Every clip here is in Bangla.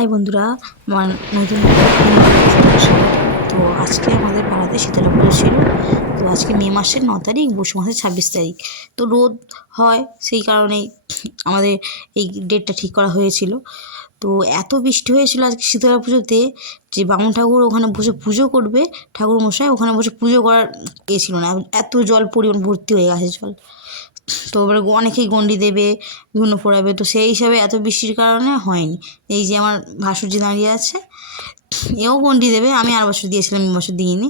হাই বন্ধুরা আমার নতুন তো আজকে আমাদের পাড়াতে শীতলা পুজো ছিল। তো আজকে মে মাসের ন তারিখ বৈশ মাসের ছাব্বিশ তারিখ। তো রোদ হয়, সেই কারণেই আমাদের এই ডেটটা ঠিক করা হয়েছিল। তো এত বৃষ্টি হয়েছিল আজকে শীতলা পুজোতে যে বামুন ঠাকুর ওখানে বসে পুজো করবে ঠাকুর মশাই ওখানে বসে পুজো করার এ ছিল না। এত জল পরিমাণ ভর্তি হয়ে গেছে জল। তো এবারে অনেকেই গন্ডি দেবে, ধুনো ফোড়াবে তো সেই হিসাবে এত বৃষ্টির কারণে হয়নি। এই যে আমার ভাসুরজি দাঁড়িয়ে আছে, এও গন্ডি দেবে, আমি আর বছর দিয়েছিলাম, এই বছর দিইনি।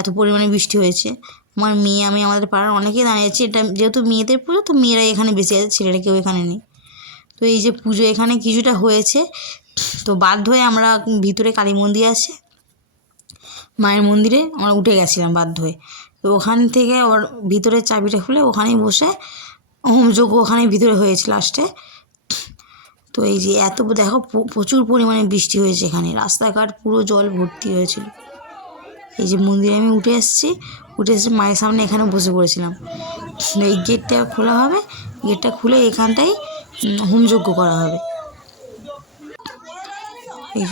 এত পরিমাণে বৃষ্টি হয়েছে। আমার মেয়ে, আমি আমাদের পাড়ার অনেকেই দাঁড়িয়েছি এটা যেহেতু মেয়েদের পুজো, তো মেয়েরা এখানে বেশি আছে, ছেলেরা কেউ এখানে নেই। তো এই যে পুজো এখানে কিছুটা হয়েছে, তো বাধ্য হয়ে আমরা ভিতরে কালী মন্দির আছে, মায়ের মন্দিরে আমরা উঠে গেছিলাম বাধ্য হয়ে। তো ওখান থেকে ওর ভিতরে চাবিটা খুলে ওখানেই বসে হোমযজ্ঞ ওখানেই ভিতরে হয়েছে লাস্টে তো এই যে এত দেখো প্রচুর পরিমাণে বৃষ্টি হয়েছে এখানে। রাস্তাঘাট পুরো জল ভর্তি হয়েছিল। এই যে মন্দিরে আমি উঠে এসেছি, উঠে এসে মায়ের সামনে এখানে বসে পড়েছিলাম। এই গেটটা খোলা হবে গেটটা খুলে এখানটাই হোমযজ্ঞ করা হবে। এই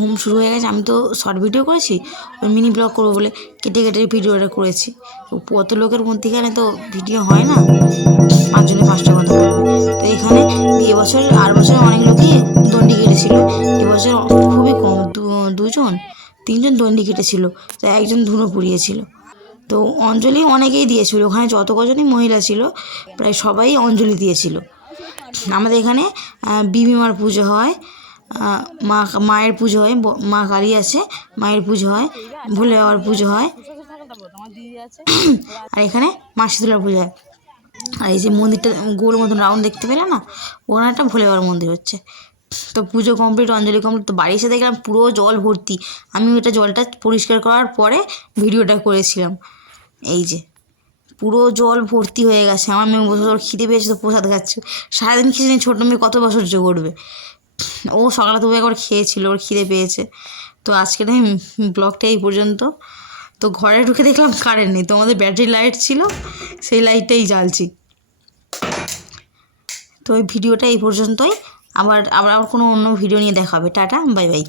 হোম শুরু হয়ে গেছে। আমি তো শর্ট ভিডিও করেছি, ওই মিনি ব্লগ করব বলে কেটে কেটে ভিডিওটা করেছি। কত লোকের মধ্যেখানে তো ভিডিও হয় না? পাঁচজনে পাঁচটা কথা বলবে। তো এখানে এবছর আর বছর অনেক লোকই দণ্ডি কেটেছিল। এবছর খুবই কম দুজন, তিনজন দণ্ডি কেটেছিল। তো একজন ধুনো পুড়িয়েছিল। তো অঞ্জলি অনেকেই দিয়েছিল। ওখানে যত কজনই মহিলা ছিল, প্রায় সবাই অঞ্জলি দিয়েছিল। আমাদের এখানে বিবিমার পুজো হয়। মা, মায়ের পুজো হয় মা কালী আছে, মায়ের পুজো হয়, ভোলে বাবার পুজো হয়। আর এখানে মা শীতলার পুজো হয়। আর এই যে মন্দিরটা, গোল মতন রাউন্ড দেখতে পেলে না, ওখানে একটা ভোলে বাবার মন্দির হচ্ছে। তো পুজো কমপ্লিট, অঞ্জলি কমপ্লিট, তো বাড়ি এসে দেখলাম পুরো জল ভর্তি। আমি ওটা জলটা পরিষ্কার করার পরে ভিডিওটা করেছিলাম। এই যে, পুরো জল ভর্তি হয়ে গেছে। আমার মেয়ে বসে ওর খিদে পেয়েছে তো প্রসাদ খাচ্ছে। সারাদিন নিয়ে ছোটো মেয়ে কত বছর করবে? ও সকালে তবু একবার খেয়েছিল, ওর খিদে পেয়েছে। তো আজকের আমি ব্লগটা এই পর্যন্ত। তো ঘরে ঢুকে দেখলাম কারেন্ট নেই, তো আমাদের ব্যাটারি লাইট ছিল, সেই লাইটটাই জ্বালছি। তো ওই ভিডিওটা এই পর্যন্তই। আবার আবার আবার কোনো অন্য ভিডিও নিয়ে দেখাবে টাটা বাই বাই